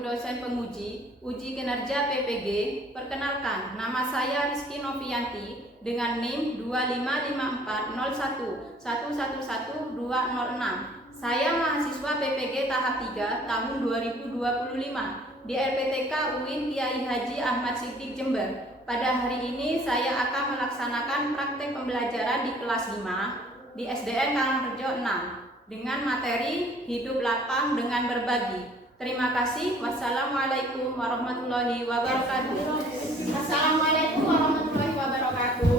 Ibu dosen penguji, uji kinerja PPG. Perkenalkan, nama saya Rizky Novianti dengan NIM 2554011110206. Saya mahasiswa PPG tahap 3 tahun 2025 di RPTK UIN Kiai Haji Ahmad Siddiq Jember. Pada hari ini saya akan melaksanakan praktek pembelajaran di kelas 5 di SDN Karangrejo 6 dengan materi hidup lapang dengan berbagi. Terima kasih. Wassalamualaikum warahmatullahi wabarakatuh. Assalamualaikum warahmatullahi wabarakatuh.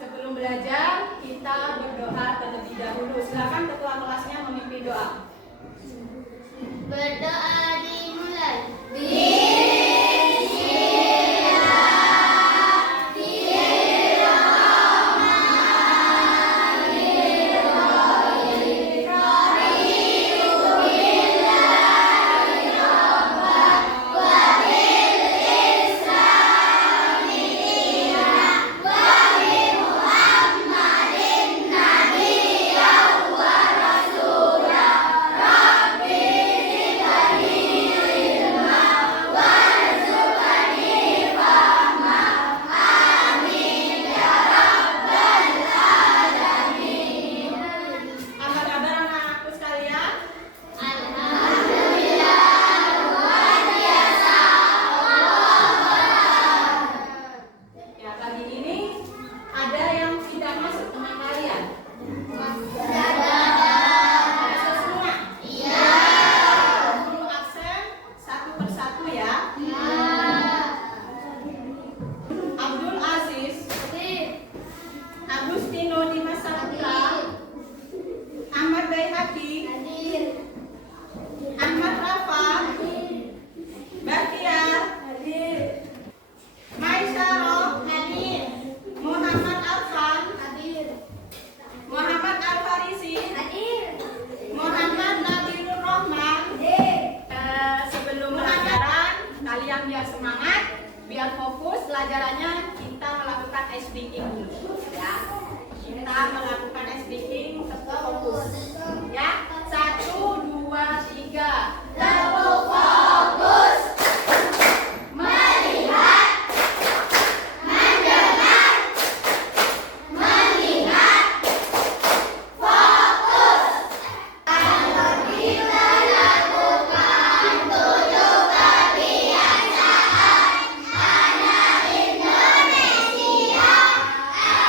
Sebelum belajar, kita berdoa terlebih dahulu. Silakan ketua kelasnya memimpin doa. Berdoa dimulai. Biar semangat, biar fokus pelajarannya, kita melakukan ice breaking dulu ya. Kita melakukan ice breaking tetap fokus ya. 1, 2, 3. Tetap fokus. Melihat, mendengar, mengingat, fokus. Kalau kita lakukan 7 kebiasaan, anak Indonesia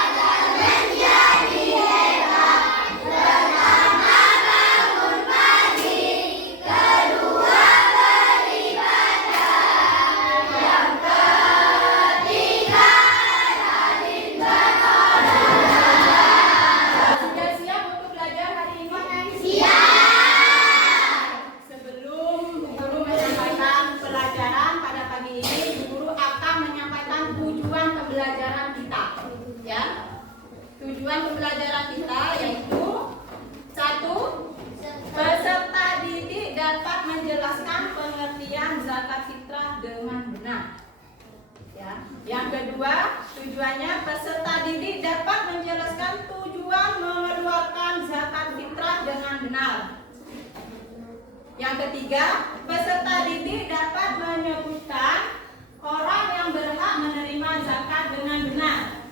akan menjadi hebat. Pertama, bangun pagi. Kedua, beribadah. Yang ketiga, rajin berolahraga. Sudah siap untuk belajar hari ini? Siap. Sebelum guru menyampaikan pelajaran pada pagi ini, guru akan menyampaikan tujuan pembelajaran kita ya. Tujuan pembelajaran kita yaitu 1. Peserta didik dapat menjelaskan pengertian zakat fitrah dengan benar. Ya. Yang kedua, tujuannya peserta didik dapat menjelaskan tujuan mengeluarkan zakat fitrah dengan benar. Yang ketiga, peserta didik dapat menyebutkan orang yang berhak menerima zakat dengan benar.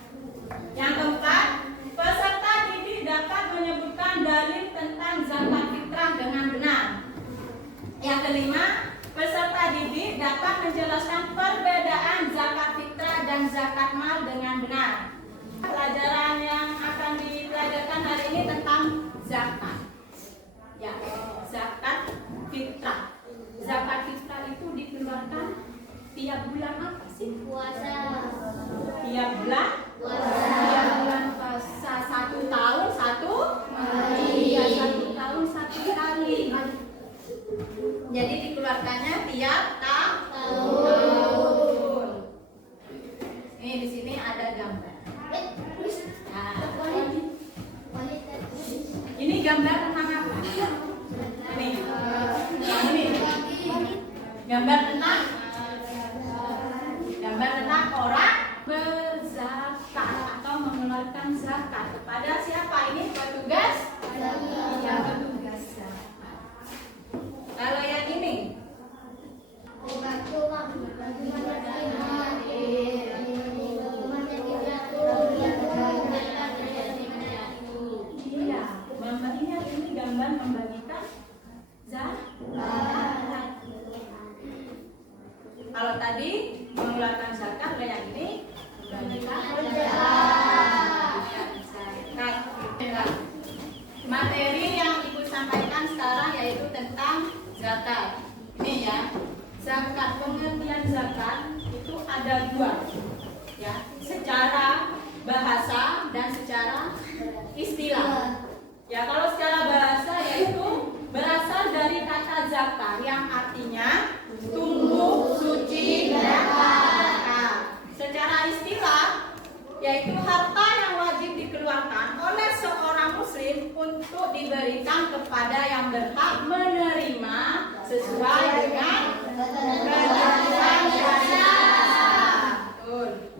Yang keempat, peserta didik dapat menyebutkan dalil tentang zakat fitrah dengan benar. Yang kelima, peserta didik dapat menjelaskan perbedaan zakat fitrah dan zakat mal dengan benar. Pelajaran yang akan dipelajarkan hari ini tentang zakat. Ya, zakat fitrah. Zakat fitrah itu dikeluarkan tiap bulan apa sih? Puasa. Tiap bulan? Puasa. Tiap bulan puasa. 1 tahun 1 kali. Iya, 1 tahun 1 kali. Jadi dikeluarkannya tiap tahun. Ini di sini ada gambar. Nah, ini gambar tentang apa? Ini. Gambar tentang orang berzakat atau mengeluarkan zakat kepada siapa? Ini petugas materi yang Ibu sampaikan sekarang yaitu tentang zakat. Ini ya, zakat, pengertian zakat itu ada dua, ya, secara bahasa dan secara istilah. Ya, kalau secara bahasa yaitu berasal dari kata zakat yang artinya tumbuh, suci, berkah. Secara istilah yaitu harta yang wajib dikeluarkan oleh seorang muslim untuk diberikan kepada yang berhak menerima sesuai dengan ketentuan syariat. Betul.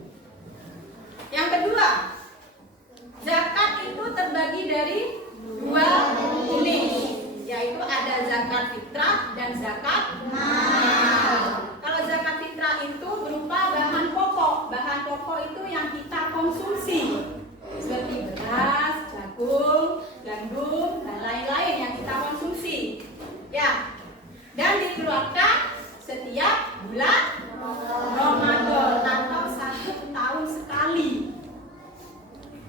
Yang kedua, zakat itu terbagi dari dua jenis, yaitu ada zakat fitrah dan zakat mal. Kalau zakat fitrah itu berupa bahan pokok. Bahan pokok itu yang kita konsumsi, seperti beras, jagung, gandum, dan lain-lain yang kita konsumsi. Ya, dan dikeluarkan setiap bulan Ramadan atau 1 tahun sekali.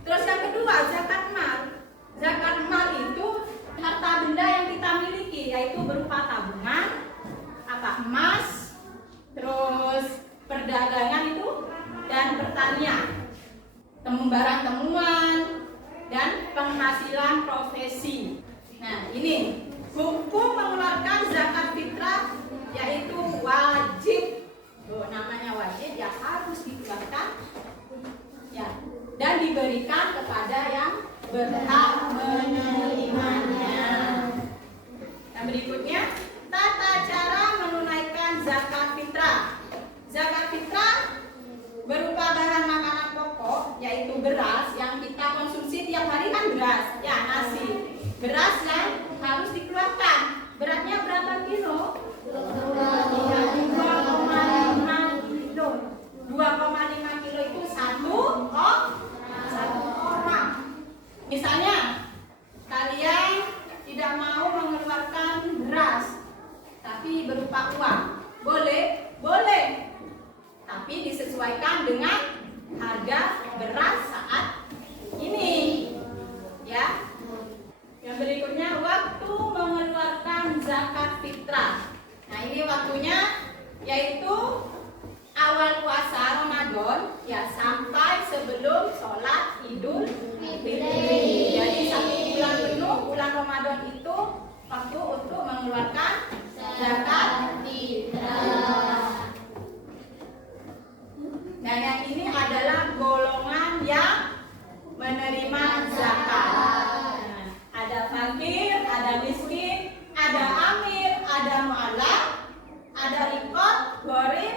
Terus yang kedua, zakat mal. Zakat mal itu harta benda yang kita miliki, yaitu berupa tabungan, emas, terus perdagangan itu, dan pertanian, barang temuan, dan penghasilan profesi. Nah, ini hukum mengeluarkan zakat fitrah yaitu wajib. Namanya wajib, ya harus dikeluarkan, ya, dan diberikan kepada yang berhak menerimanya. Yang berikutnya, tata cara menunaikan zakat fitrah. Zakat fitrah berupa bahan makanan pokok, yaitu beras yang kita konsumsi tiap hari, kan beras, ya, nasi. Beras yang harus dikeluarkan. Beratnya berapa kilo? 2,5 kilo. 2,5 kilo itu satu orang. Misalnya kalian tidak mau mengeluarkan beras, tapi berupa uang, boleh? Boleh. Tapi disesuaikan dengan harga beras saat ini, ya. Yang berikutnya, waktu mengeluarkan zakat fitrah. Nah, ini waktunya yaitu awal puasa Ramadan, ya, sampai sebelum sholat Idul Fitri. Jadi 1 bulan penuh bulan Ramadan itu waktu untuk mengeluarkan zakat fitrah. Nah, yang ini adalah golongan yang menerima zakat. Nah, ada fakir, ada miskin, ada amir, ada mu'allaf, ada riqab, gharib,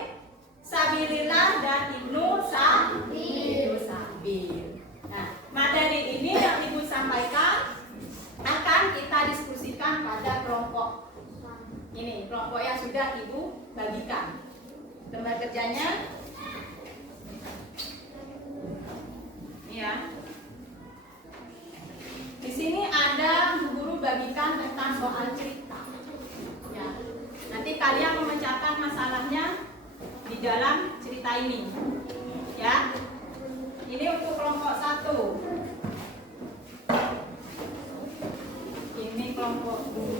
sabilillah, dan ibnu sabil. Nah, materi ini yang Ibu sampaikan akan kita diskusikan pada kelompok ini, kelompok yang sudah Ibu bagikan. Lembar kerjanya, ya. Di sini ada guru bagikan tentang soal cerita. Ya. Nanti kalian memecahkan masalahnya di dalam cerita ini. Ya. Ini untuk kelompok 1. Ini kelompok 2.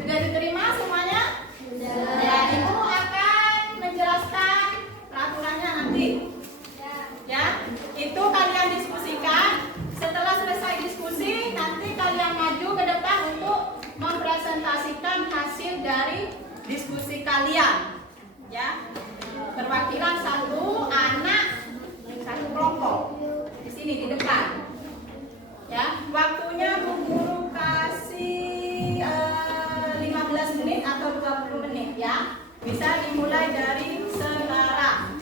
Sudah diterima semuanya? Ya, Ibu akan menjelaskan peraturannya nanti. Ya, itu kalian diskusikan. Setelah selesai diskusi, nanti kalian maju ke depan untuk mempresentasikan hasil dari diskusi kalian. Ya, perwakilan satu anak, satu kelompok. Di sini di depan. Ya, waktunya Bu Guru kasih 15 menit atau 20 menit, ya. Bisa dimulai dari sekarang.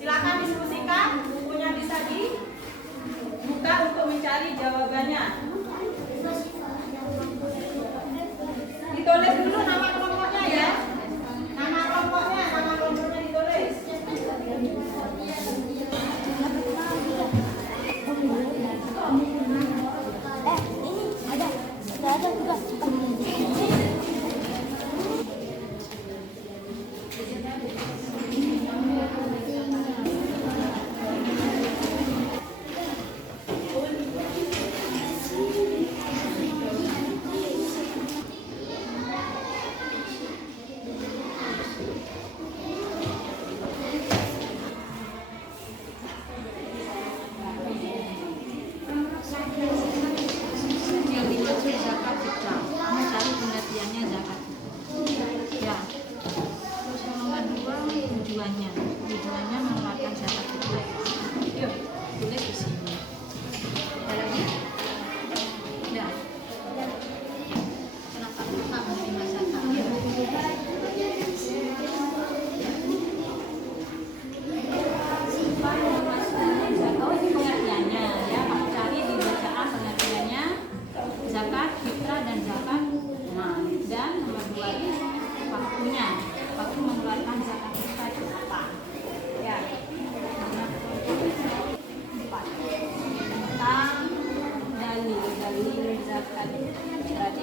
Silakan diskusikan, bukunya bisa dibuka untuk mencari jawabannya.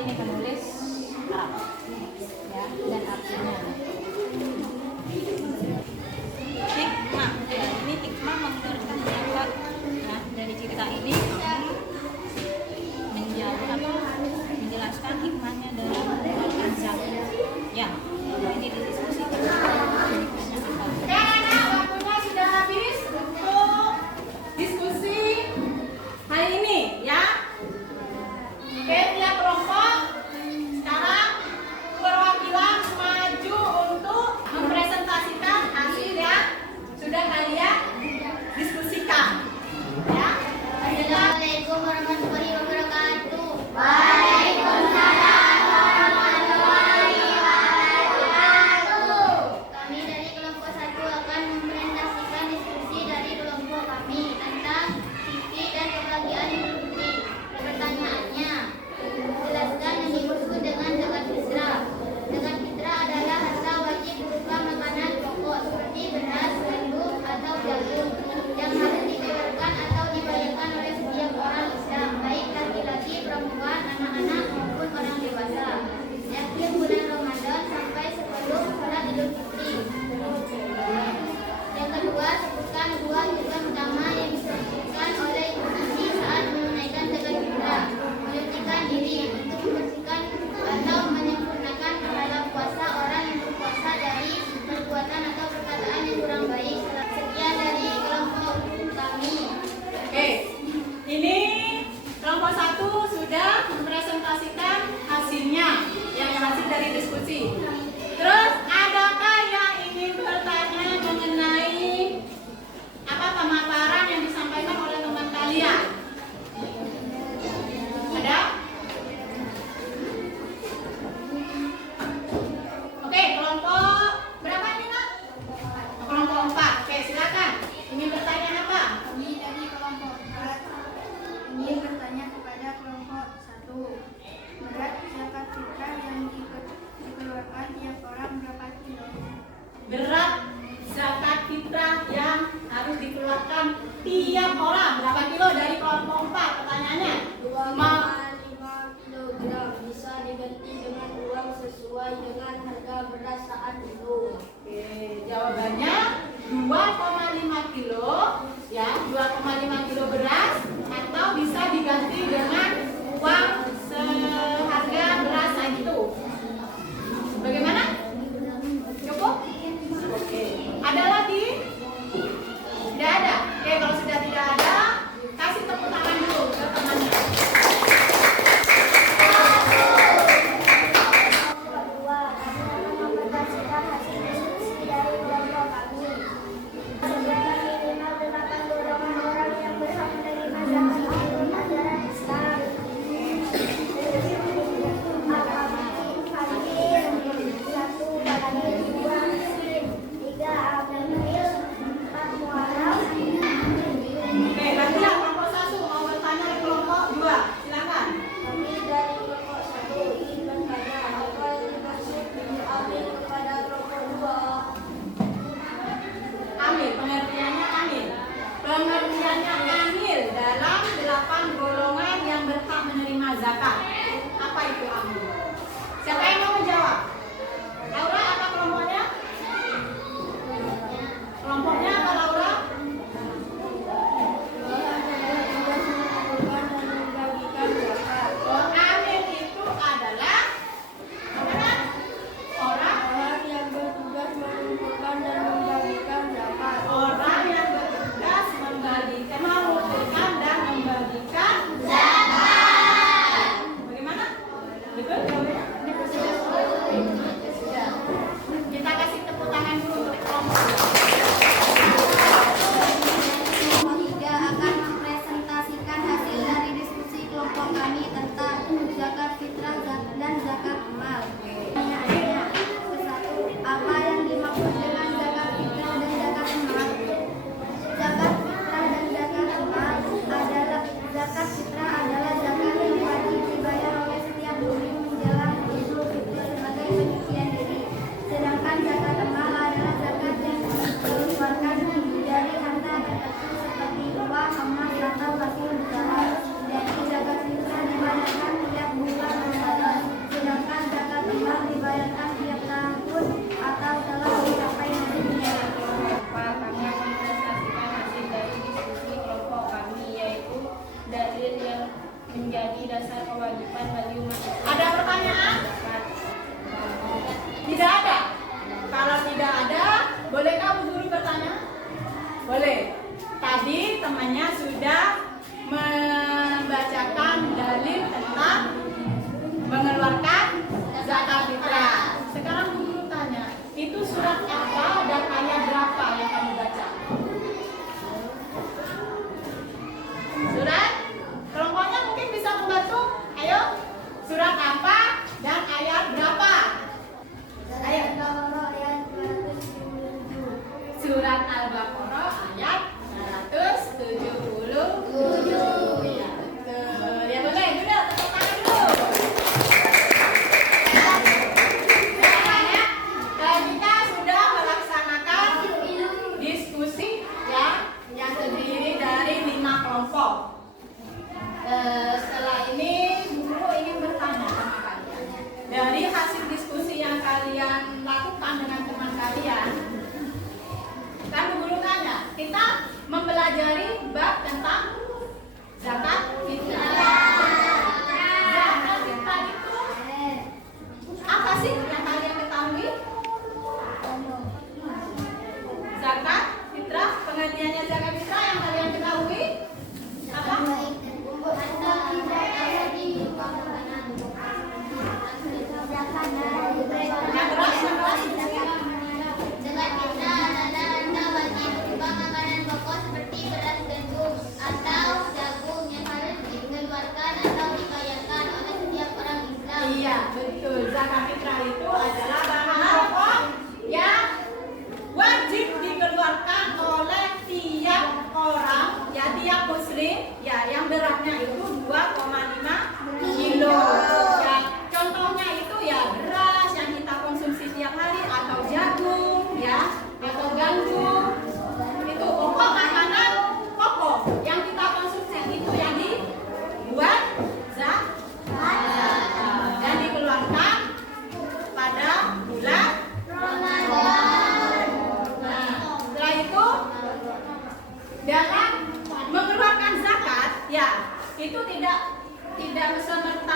ini menulis Arab ya, dan artinya hikmah ya, ini hikmah menggambarkan zakat ya. Dari cerita ini kamu menjelaskan hikmahnya dalam mengeluarkan zakat ya. Ini didiskusikan hikmahnya apa. Anak-anak, waktunya sudah habis untuk diskusi hari ini ya. Oke, tiap kelompok sekarang perwakilan maju untuk mempresentasikan hasil yang sudah kalian diskusikan ya. Assalamualaikum warahmatullahi wabarakatuh. Kami dari kelompok 1 akan mempresentasikan diskusi dari kelompok kami tentang sisi dan kebahagiaan Idul Fitri. Pertanyaannya, jelaskan yang dimaksud dengan zakat fitrah. Zakat fitrah adalah harta wajib berupa makanan pokok seperti beras, gandum, atau jagung yang harus dikeluarkan atau dibayarkan oleh setiap orang Islam, baik laki-laki, perempuan, anak-anak maupun orang dewasa. Setiap bulan Ramadan sampai sebelum sholat Idul Fitri. Yang kedua, sebutkan 2 tujuan utama yang disebutkan oleh Ibu Siti saat menunaikan zakat fitrah. Menyucikan diri untuk membersihkan atau menyempurnakan pahala puasa orang yang berpuasa dari perbuatan atau perkataan yang kurang baik. Sekian dari kelompok kami. Oke, ini kelompok 1 sudah mempresentasikan hasilnya, yang hasil dari diskusi. Terus adakah yang ingin bertanya mengenai apa pemaparan yang disampaikan oleh teman kalian? Ada? Oke, kelompok berapa ini, Nak? Kelompok 4. Oke, silakan. Ingin bertanya apa? Kami dari kelompok 4 ingin bertanya kepada kelompok 1. Berat zakat fitrah yang dikeluarkan tiap orang berapa kilo? Berat zakat fitrah yang harus dikeluarkan tiap orang berapa kilo dari kelompok 4? Pertanyaannya 2,5 kilogram bisa diganti dengan uang sesuai dengan harga beras saat itu. Oke, jawabannya 2,5 kilo ya, 2,5 kilo beras atau bisa diganti dengan uang seharga beras saat itu. Bagaimana? Cukup? Oke. Ada lagi? Tidak ada. Oke, kalau sudah tidak ada, kasih tepuk tangan dulu ke temannya. Kedua, kami akan mempresentasikan hasil diskusi dari kelompok kami. Sebutkan minimal 8 golongan orang yang berhak menerima zakat menurut ajaran Islam. Fakir, 1 fakir, 2 miskin, 3 amil, 4 mualaf. Oke, nanti yang kelompok 1 mau bertanya di kelompok 2. Silakan. Kami dari kelompok 1 ingin bertanya apa yang dimaksud amil kepada kelompok 2. Amil, pengertiannya amil. Pengertiannya amil dalam 8 golongan yang berhak menerima zakat. Apa itu amil? Siapa yang mau menjawab? Laura apa kelompoknya? Kelompoknya apa Laura? Oh, amil itu adalah apa? Orang yang bertugas mengumpulkan dan membagikan zakat. orang yang bertugas mengumpulkan dan membagikan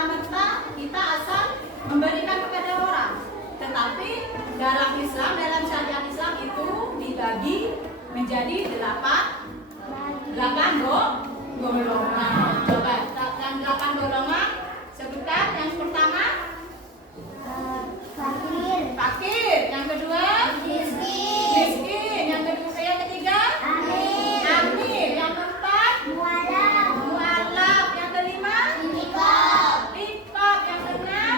serta-merta kita asal memberikan kepada orang. Tetapi dalam Islam, dalam syariat Islam itu dibagi menjadi 8 golongan. Coba, dan 8 golongan sebutkan. Yang pertama fakir, yang kedua miskin, yang ketiga amir, yang keempat mualaf, yang kelima riqab, yang keenam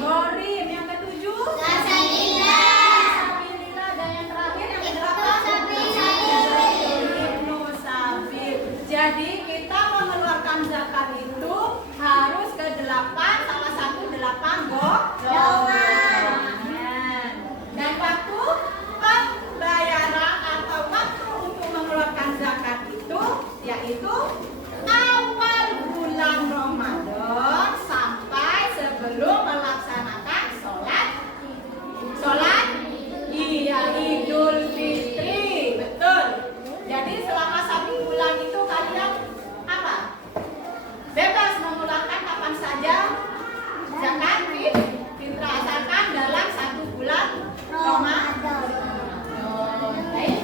gharib, yang ketujuh sabilillah, dan yang terakhir yang kedelapan ibnu sabil. Jadi kita mengeluarkan zakat itu harus ke 8, salah satu 8 golongan. Dan waktu pembayaran atau waktu untuk mengeluarkan zakat itu yaitu awal bulan Ramadan sampai sebelum melaksanakan sholat Idul Fitri. Betul. Jadi selama 1 bulan itu kalian apa? Bebas mengeluarkan kapan saja zakat fitrah, asalkan dalam 1 bulan Ramadan. Baik.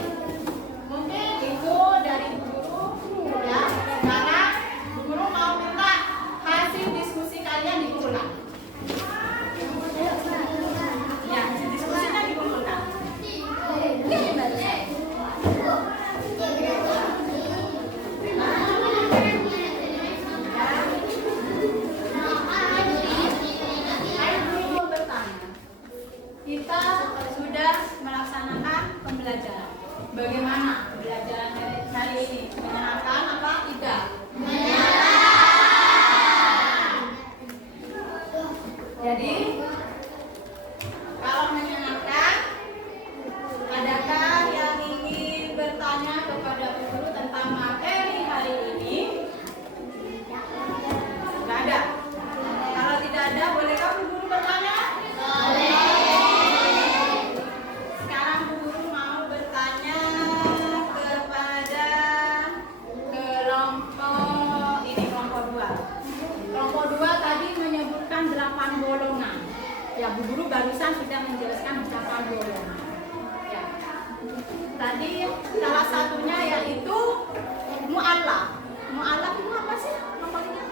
Mungkin itu dari guru ya. Sekarang guru mau minta hasil diskusi kalian dikumpulkan. Ya, hasil diskusinya dikumpulkan. Kita sudah melaksanakan pembelajaran. Bagaimana pembelajaran kali ini? Menyenangkan apa tidak? Jadi, kalau menyenangkan, adakah yang ingin bertanya kepada guru tentang materi hari ini? Tidak ada. Kalau tidak ada, bolehkah guru bertanya? Sekarang guru mau bertanya kepada kelompok ini, kelompok 2. Kelompok 2 tadi menyebutkan 8 golongan. Ya, Bu Guru barusan sudah menjelaskan 8 golongan. Ya. Tadi salah satunya yaitu mu'allaf. Mu'allaf itu apa sih? Nomornya?